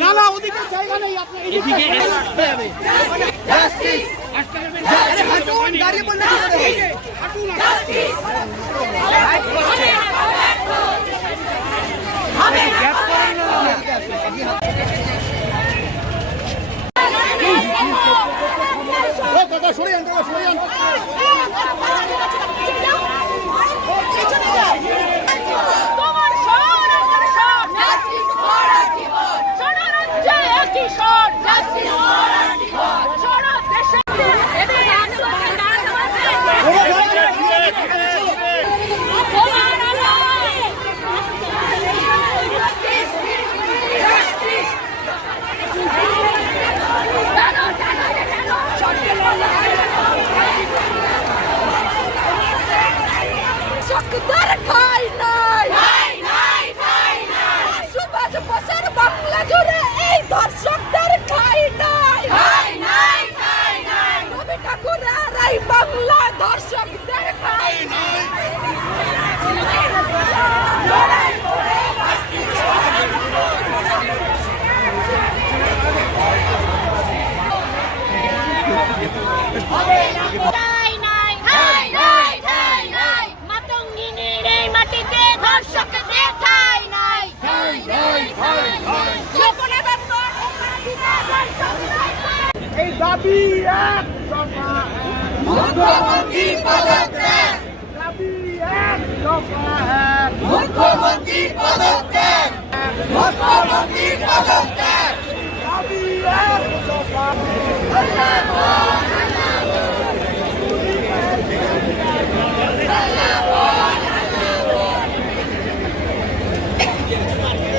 না না ওদিকে জায়গা নেই আপনার এদিকে দাঁড়িয়ে দাদা সরে যান দাদা সরে যান তোমার স্বর আমার স্বর জাস্টিস ফর জীবন ষড়যন্ত্রে একই স্বর জাস্টিস ফর জীবন ষড় দেশে এদের আন্দোলন তোমার আলোয় জাস্টিস টানো টানো টানো শক্তর ঠাই নাই নাই নাই ঠাই নাই সুভাষ বসার বাংলা জুড়ে এই দর্শকদের ঠাই নাই ঠাই নাই ঠাই নাই রবি ঠাকুরের এই বাংলা দর্শকদের ঠাই নাই লড়াই করে ঠাই নাই ঠাই নাই ঠাই নাই মাতঙ্গিনীর এই মাটিতে ধর্ষকদের ঠাই নাই ঠাই নাই ঠাই নাই গোপনে বেতন অপরাধীরা ধর্ষকদের ঠাই এই দাবি এক দফা মুখ্যমন্ত্রী পদত্যাগ। দাবি এক দফা এক। মুখ্যমন্ত্রী পদত্যাগ। মুখ্যমন্ত্রী পদত্যাগ। দাবি এক দফা Yeah, come on.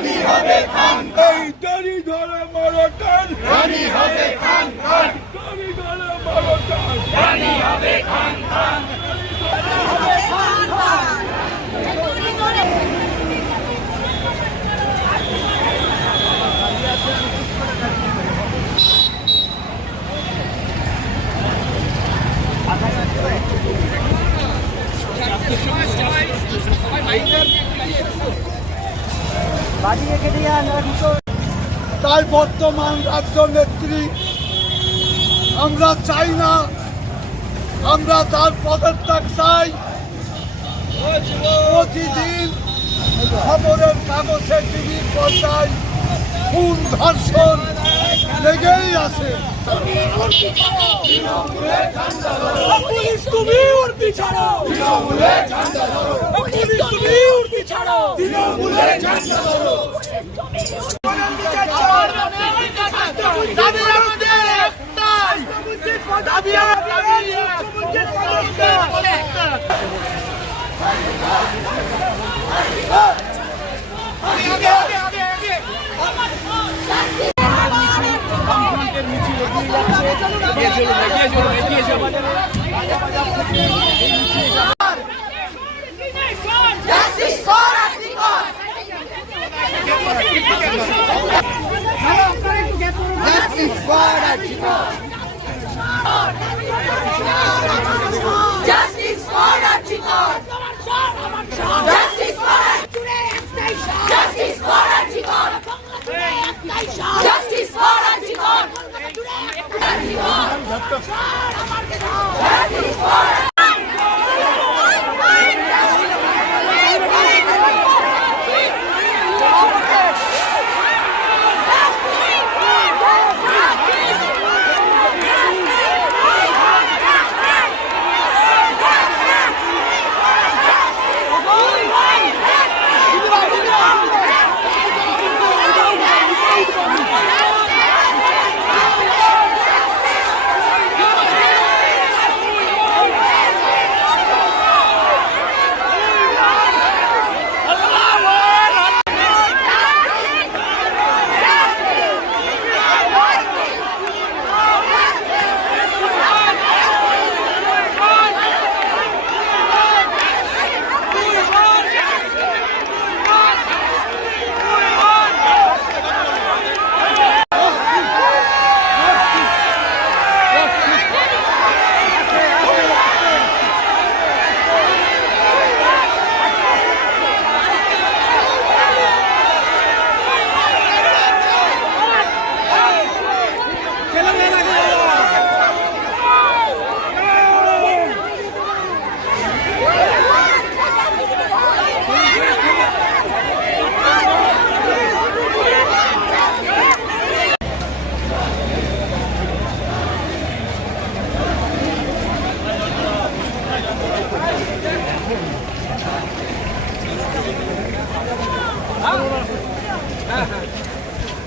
রানী হবে খান খান। দড়ি ধরে মারো টান রানী হবে খান খান। দড়ি ধরে মারো টান রানী হবে খান খান। বর্তমান রাজ্য নেত্রী। আমরা চাই না আমরা তার পদত্যাগ চাই। প্রতিদিন খবরের কাগজে টিভির পর্দায় খুন ধর্ষণ লেগেই আছে। পুলিশ তুমি উর্দি ছাড়ো পুলিশ তুমি উর্দি ছাড়ো। দাবি আমাদের একটাই। দাবি আমাদের Justice for Archibald! Justice for Archibald! Justice for Archibald! Justice for Archibald! Justice for Archibald!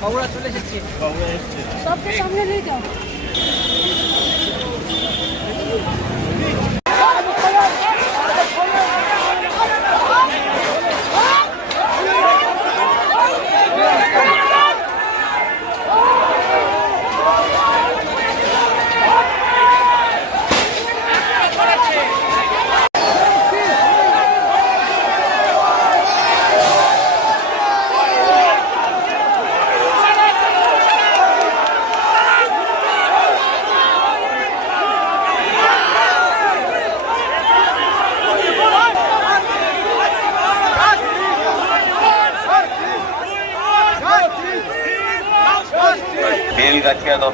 বাবুরা চলে এসেছে। সবকে সামনে নিয়ে যাও।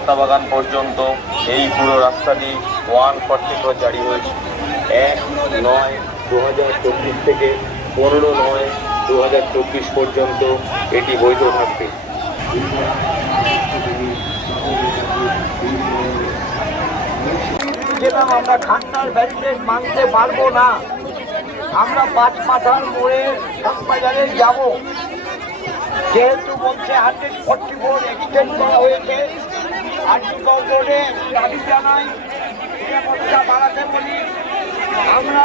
দত্তাবাগান পর্যন্ত এই পুরো রাস্তাটি ওয়ান ফর্টি ফোর জারি হয়েছে। এক, নয় দু হাজার চব্বিশ থেকে পনেরো নয় দু হাজার চব্বিশ পর্যন্ত এটি বৈধ থাকবে। গেলাম আমরা খান্নার ব্যারিকেড মানতে পারব না। আমরা পাঁচ মাথার মোড়ে বাজারে যাব। যেহেতু বলছে হান্ড্রেড ফর্টি ফোর এক্সটেন্ড করা হয়েছে আর্টিকল রোডে দাবি জানাই নিরাপত্তা বাড়াতে বলি। আমরা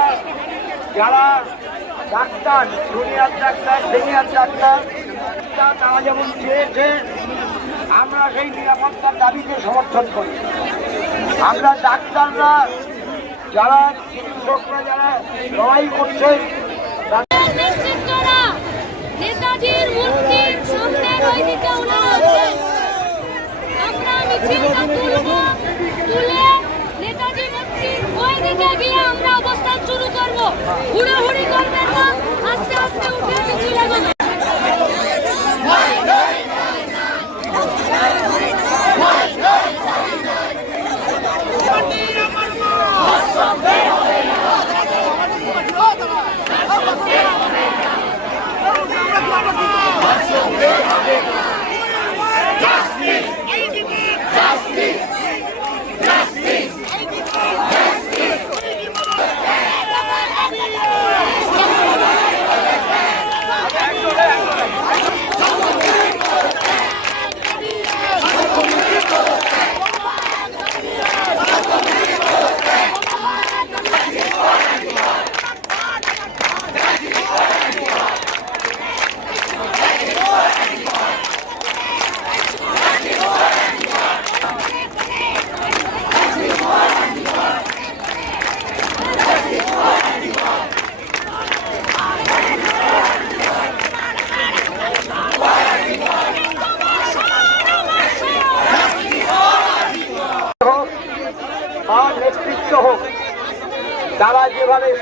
যারা doctor, junior doctor, senior doctor তারা যেমন চেয়েছে আমরা সেই নিরাপত্তার দাবিকে সমর্থন করি। আমরা ডাক্তাররা, যারা চিকিৎসকরা যারা লড়াই করছেন ওইদিকে গিয়ে আমরা অবস্থান শুরু করব। হুড়োহুড়ি করবেন না। আস্তে আস্তে উঠে মিছিল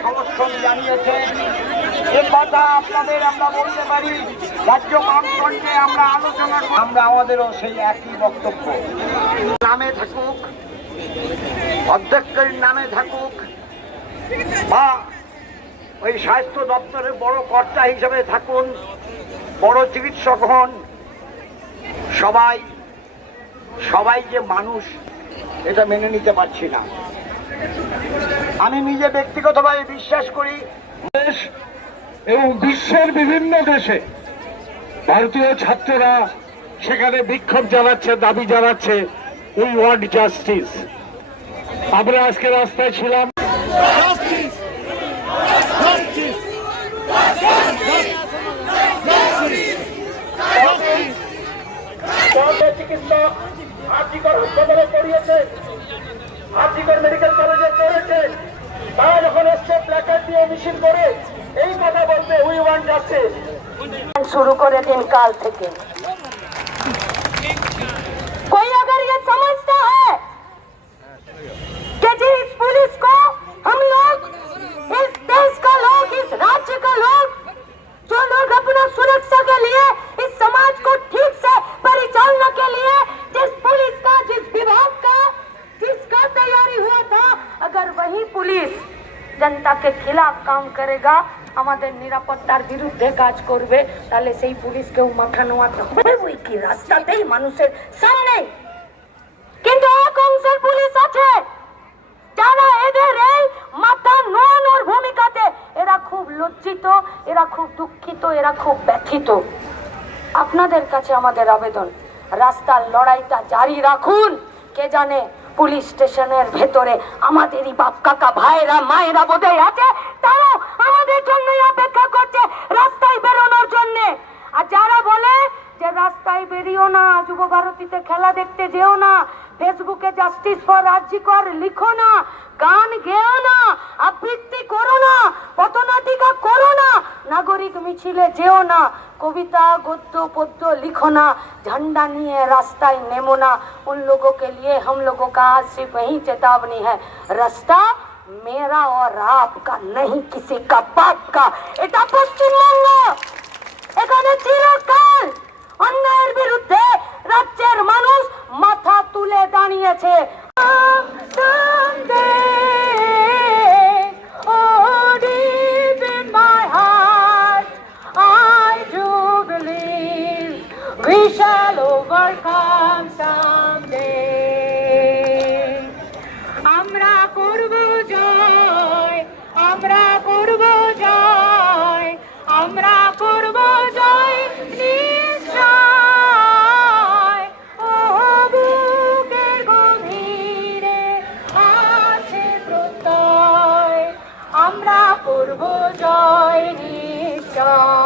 সমর্থন জানিয়েছে সে কথা আপনাদের আমরা বলতে পারি, রাজ্য বামফ্রন্টে আমরা আলোচনা আমরা আমাদেরও সেই একই বক্তব্য। নামে থাকুক, অধ্যক্ষের নামে থাকুক, বা ওই স্বাস্থ্য দপ্তরের বড় কর্তা হিসেবে থাকুন, বড় চিকিৎসক হন, সবাই সবাই যে মানুষ, এটা মেনে নিতে পারছি না। আমি নিজে ব্যক্তিগতভাবে বিশ্বাস করি, দেশ এবং বিশ্বের বিভিন্ন দেশে ভারতীয় ছাত্ররা সেখানে বিক্ষোভ জানাচ্ছে, দাবি জানাচ্ছে উই ওয়ান্ট জাস্টিস আমরা আজকে রাস্তায় ছিলাম। চিকিৎসক আর্জিকর হাসপাতালে পড়িয়েছে আর্জিকর মেডিকেল কলেজে পড়েছে। তারা যখন এসছে প্ল্যাকার দিয়ে মিছিল করে এই কথা বলতে উই ওয়ান্ট যাচ্ছে শুরু করে দিন কাল থেকে। কে খিলাফ কাম করেগা, আমাদের নিরাপত্তার বিরুদ্ধে কাজ করবে। তাহলে সেই পুলিশকেও মাথা নোয়াতে হবে। ওই কি রাস্তাতেই মানুষের সামনে? কিন্তু এক পুলিশ আছে, যারা এদের এই মাথা নোয়ানোর ভূমিকাতে, এরা খুব লজ্জিত, এরা খুব দুঃখিত, এরা খুব ব্যথিত। আপনাদের কাছে আমাদের আবেদন, রাস্তার লড়াইটা জারি রাখুন। কে জানে পুলিশ স্টেশনের ভেতরে আমাদেরই বাপ কাকা ভাইরা মায়েরা বোধহয় আছে, তারাও আমাদের জন্যই অপেক্ষা করছে রাস্তায় বেরোনোর জন্যে। আর যারা বলে যে রাস্তায় বেরিও না যুব ভারতীতে খেলা দেখতে যেও না ফেসবুকে জাস্টিস ফর রাজ্যিকর লিখো না গান গেও না আবৃত্তি করো না পথনাটিকা করো না নাগরিক মিছিলে যেও না कविता गद्य पद्य लिखो ना झंडा नहीं है रास्ता ही नेमो ना उन लोगों के लिए हम लोगों का आज सिर्फ यही चेतावनी है रास्ता मेरा और आपका नहीं किसी का बाप का এটা পশ্চিমবঙ্গ এখানে চিরকাল অন্যায়ের বিরুদ্ধে রাজ্যের মানুষ মাথা তুলে দাঁড়িয়েছে। জয় নিশ্চয়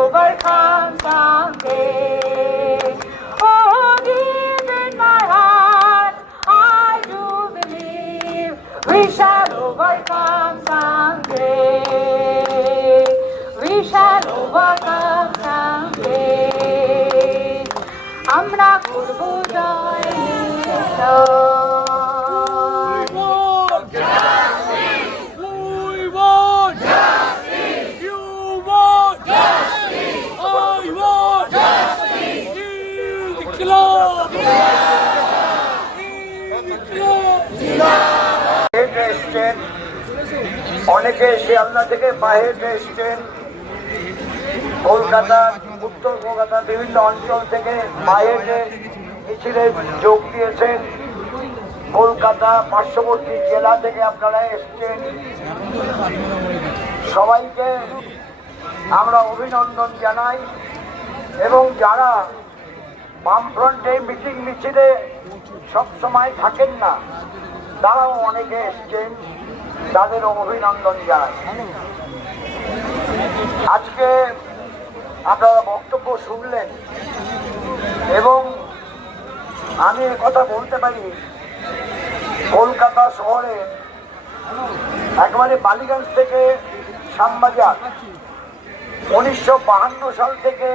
overcome someday. অনেকে শিয়ালদা থেকে বাহিরে এসছেন। কলকাতা, উত্তর কলকাতা, বিভিন্ন অঞ্চল থেকে বাইরে মিছিলে যোগ দিয়েছেন। কলকাতা পার্শ্ববর্তী জেলা থেকে আপনারা এসছেন। সবাইকে আমরা অভিনন্দন জানাই এবং যারা বামফ্রন্টে মিটিং মিছিলে সবসময় থাকেন না, তারাও অনেকে এসছেন। তাদের অভিনন্দন জানাই। আজকে আপনারা বক্তব্য শুনলেন এবং আমি কথা বলতে পারি, কলকাতা শহরে একেবারে বালিগঞ্জ থেকে শ্যামবাজার, উনিশশো সাল থেকে